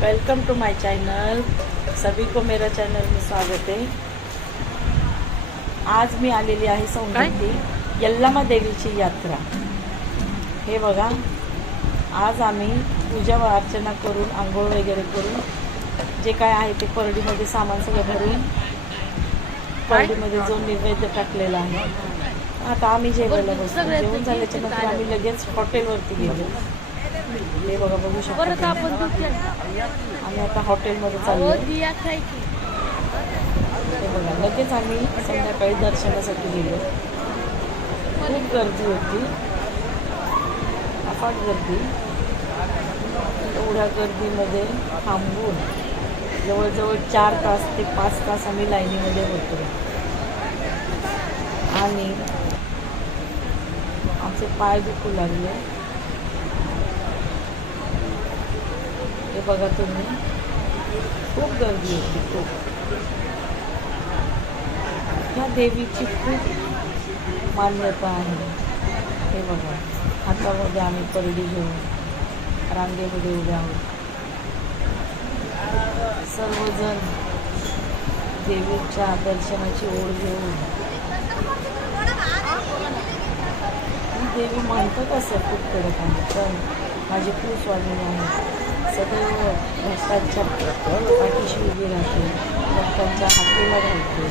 Welcome to my channel. सभी को मेरा चैनल में स्वागत है। आज मी आलेली आहे सौंदर्य यल्लमा देवीची यात्रा। हे बघा, आज आम्ही पूजा व अर्चना करून आंघोळ वगैरे करून जे काय आहे ते परडीमध्ये सामान सगळं भरून परडीमध्ये जो नैवेद्य टाकलेला आहे, आता आम्ही जेवायला बसलो। जेवण झाल्याच्या नंतर आम्ही लगेच हॉटेलवरती गेलो। हे बघा, बघू शकता आम्ही आता हॉटेलमध्ये चाललो। हे बघा, लगेच आम्ही संध्याकाळी दर्शनासाठी गेलो। खूप गर्दी होती, अफाट गर्दी। एवढ्या गर्दीमध्ये थांबून जवळजवळ 4 तास ते 5 तास आम्ही लाईनीमध्ये होतो आणि आमचे पाय दुखू लागले। हे बघा तुम्ही, खूप गर्दी होती, खूप। ह्या देवीची खूप मान्यता आहे। हे बघा, हातामध्ये आम्ही परडी घेऊन रांगेमध्ये उभे आहोत। सर्वजण देवीच्या दर्शनाची ओढ घेऊन। ही देवी म्हणतात असं खूप कडक आहे, पण माझी खूप स्वाधीन आहे। सदैव भक्तांच्या पाठीशी उभी राहते, भक्तांच्या हाकेला राहते।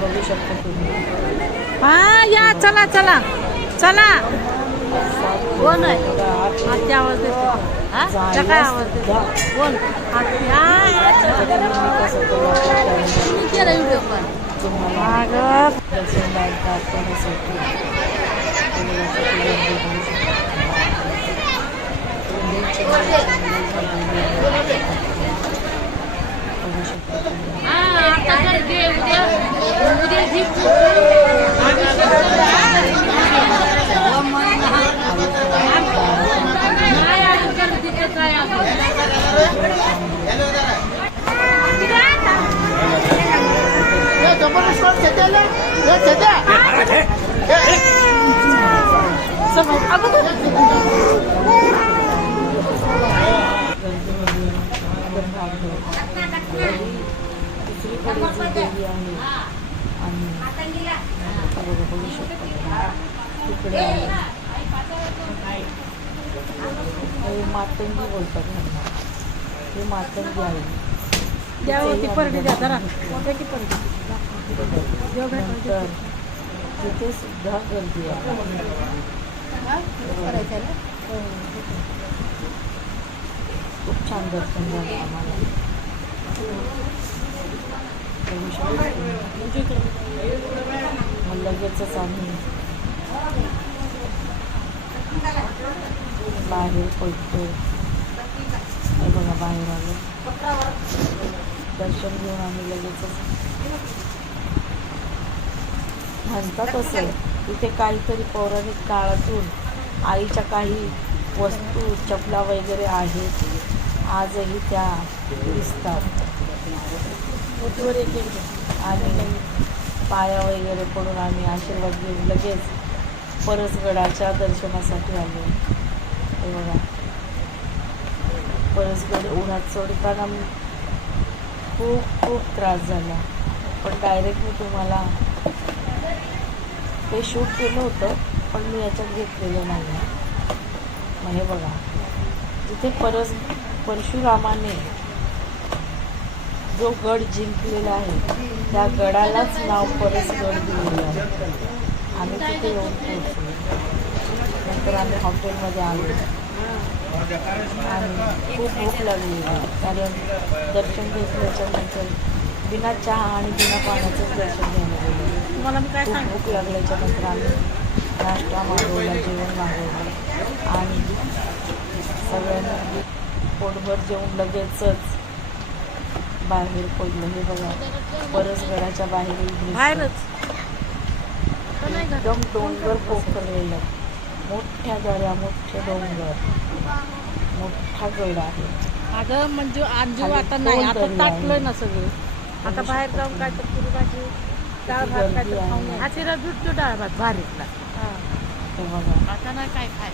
बघू शकता तुम्ही। या चला चला चला। कोण आहे? आवाज देतो। काय आवाज देतो? बोल। दुसरीकडे देवी आहे आणि बघू शकता तिकडे हे मातंगी बोलतात ह्यांना। हे मातंगी आहे। नंतर तिथे सुद्धा गर्दी आहे। खूप छान दर्शन झालं आम्हाला। मग लगेचच आम्ही बाहेर पडतो। हे बघा, बाहेर आलो। दर्शन घेऊन आम्ही लगेचच म्हणतात असं इथे काहीतरी पौराणिक काळातून आईच्या काही वस्तू, चपला वगैरे आहेत, आजही त्या दिसतात। आणि पाया वगैरे पडून आम्ही आशीर्वाद घेऊन लगेच परसगडाच्या दर्शनासाठी आलो। हे बघा, परसगड उन्हात चढताना खूप त्रास झाला, पण डायरेक्ट मी तुम्हाला ते शूट केलं होतं, पण मी याच्यात घेतलेलं नाही। मग हे बघा, जिथे परशुरामाने जो गड जिंकलेला आहे त्या गडालाच नाव परसगड दिलेलं आहे। आम्ही तिथे येऊन पोहोचलो। नंतर आम्ही हॉटेलमध्ये आलो आणि खूप भूक लागली, कारण दर्शन घेतल्याच्या नंतर बिना चहा आणि बिना पाण्याचंच दर्शन घ्यायला गेलो। तुम्हाला मी काय सांग, भूक लागल्याच्या नंतर आम्ही नाश्ता मागवला, जेवण मागवलं आणि सगळ्यांनी पोटभर जेवून लगेचच बाहेर पडलं। हे बघा, परसगडाच्या बाहेर एकदम डोंगर पोखरलेलं, मोठ्या दऱ्या, मोठे डोंगर, मोठा गड आहे। अगं म्हणजे अंजू आता नाही, आता टाकलं ना सगळं। आता बाहेर जाऊन काय तर पुरी भाजी, डाळ भात काय तर खाऊन, हा तिला भेटतो डाळ भात भारीतला। हे बघा, आता नाही काय खाय